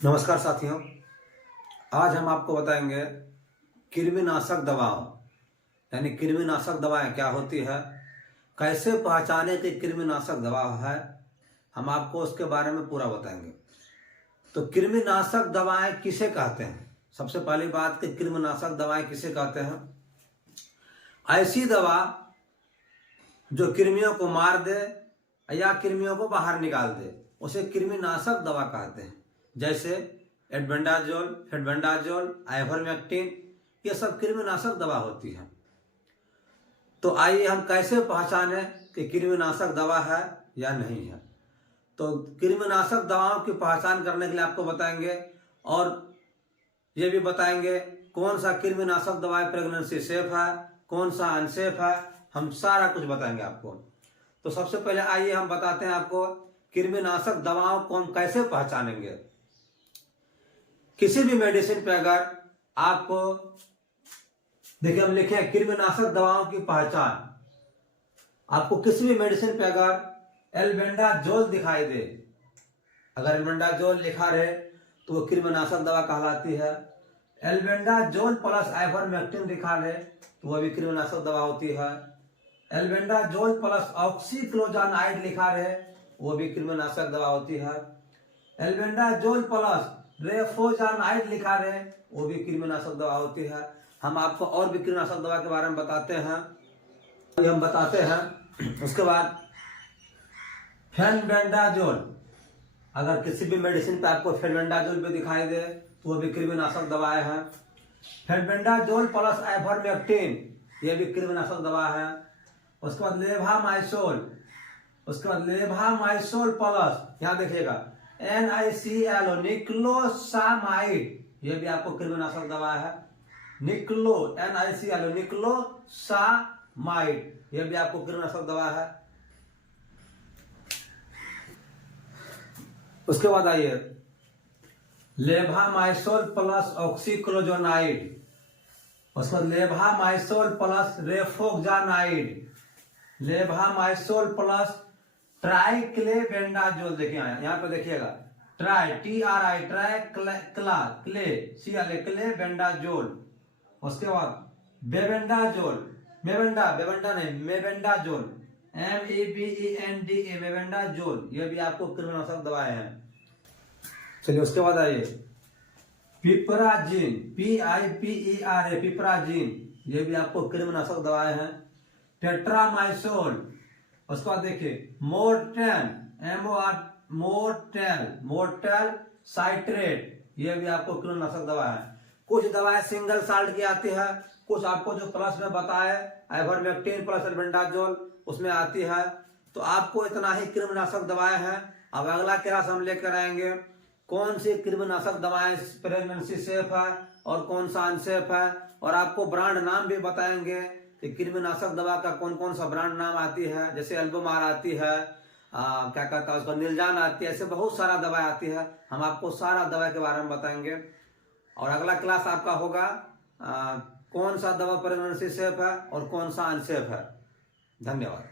नमस्कार साथियों, आज हम आपको बताएंगे कृमिनाशक दवाओं यानी कृमिनाशक दवाएं क्या होती है, कैसे पहचाने कि कृमिनाशक दवा है। हम आपको उसके बारे में पूरा बताएंगे। तो कृमिनाशक दवाएं किसे कहते हैं? सबसे पहली बात कि कृमिनाशक दवाएं किसे कहते हैं? ऐसी दवा जो कृमियों को मार दे या कृमियों को बाहर निकाल दे उसे कृमिनाशक दवा कहते हैं। जैसे एल्बेंडाजोल, फेल्बेंडाजोल, आइवरमेक्टिन, ये सब कृमिनाशक दवा होती है। तो आइए हम कैसे पहचाने कि कृमिनाशक दवा है या नहीं है। तो कृमिनाशक दवाओं की पहचान करने के लिए आपको बताएंगे और ये भी बताएंगे कौन सा कृमिनाशक दवा प्रेगनेंसी सेफ है, कौन सा अनसेफ है। हम सारा कुछ बताएंगे आपको। तो सबसे पहले आइए हम बताते हैं आपको कृमिनाशक दवाओं को हम कैसे पहचानेंगे। किसी भी मेडिसिन पे अगर आपको देखिए, हम लिखे कृमिनाशक दवाओं की पहचान। आपको किसी भी मेडिसिन पे अगर एल्बेंडाजोल दिखाई दे, अगर एल्बेंडाजोल लिखा रहे तो वो कृमिनाशक दवा कहलाती है। एल्बेंडाजोल प्लस आइवरमेक्टिन लिखा रहे तो वह भी कृमिनाशक दवा होती है। एल्बेंडाजोल प्लस ऑक्सीक्लोजानाइड लिखा रहे वो भी कृमिनाशक दवा होती है। एल्बेंडाजोल प्लस रेफोजानाइड लिखा रहे वो भी कृमिनाशक दवा होती है। हम आपको और भी कृमिनाशक दवा के बारे में बताते हैं, हम बताते हैं। उसके बाद फेल्बेंडाजोल, अगर किसी भी मेडिसिन पे आपको फेल्बेंडाजोल भी दिखाई दे तो वो भी कृमिनाशक दवाएं हैं। फेल्बेंडाजोल प्लस आइवरमेक्टिन ये भी कृमिनाशक दवा है। उसके बाद लेवामाइसोल, उसके बाद लेवामाइसोल प्लस, यहाँ देखिएगा NaCl निक्लोसामाइड, ये भी आपको कृमिनाशक दवा है। NaCl निक्लोसामाइड ये भी आपको कृमिनाशक दवा है। उसके बाद आइए लेवामाइसोल प्लस ऑक्सीक्लोजानाइड, उसके बाद लेवामाइसोल प्लस रेफोजानाइड, लेवामाइसोल प्लस ट्राइक्लेबेंडाजोल। देखिए यहाँ पे देखिएगा ट्राइक्लेबेंडाजोल। उसके बाद बेबेंडाजोल, मेबेंडाजोल, MEBENDA मेबेंडाजोल, ये भी आपको कृमिनाशक दवाएं हैं। चलिए उसके बाद आइए पिपराजिन, PIPERA पिपराजिन, ये भी आपको कृमिनाशक दवाएं हैं। टेट्रामाइसोल, उसके बाद देखिए मोर्टेल साइट्रेट, ये भी आपको कृमिनाशक दवा है। कुछ दवाएं सिंगल साल्ट की आती है, कुछ आपको जो प्लस में बताए आइवरमेक्टिन प्लस एल्बेंडाजोल उसमें आती है। तो आपको इतना ही कृमिनाशक दवाएं हैं। अब अगला क्लास हम लेकर आएंगे कौन सी कृमिनाशक दवाएं प्रेगनेंसी सेफ है और कौन सा अनसेफ है, और आपको ब्रांड नाम भी बताएंगे कि कृमिनाशक दवा का कौन कौन सा ब्रांड नाम आती है। जैसे एल्बोमार आती है, क्या कहता है उसका, निलजान आती है, ऐसे बहुत सारा दवा आती है। हम आपको सारा दवा के बारे में बताएंगे। और अगला क्लास आपका होगा कौन सा दवा प्रेगनेंसी सेफ है और कौन सा अनसेफ है। धन्यवाद।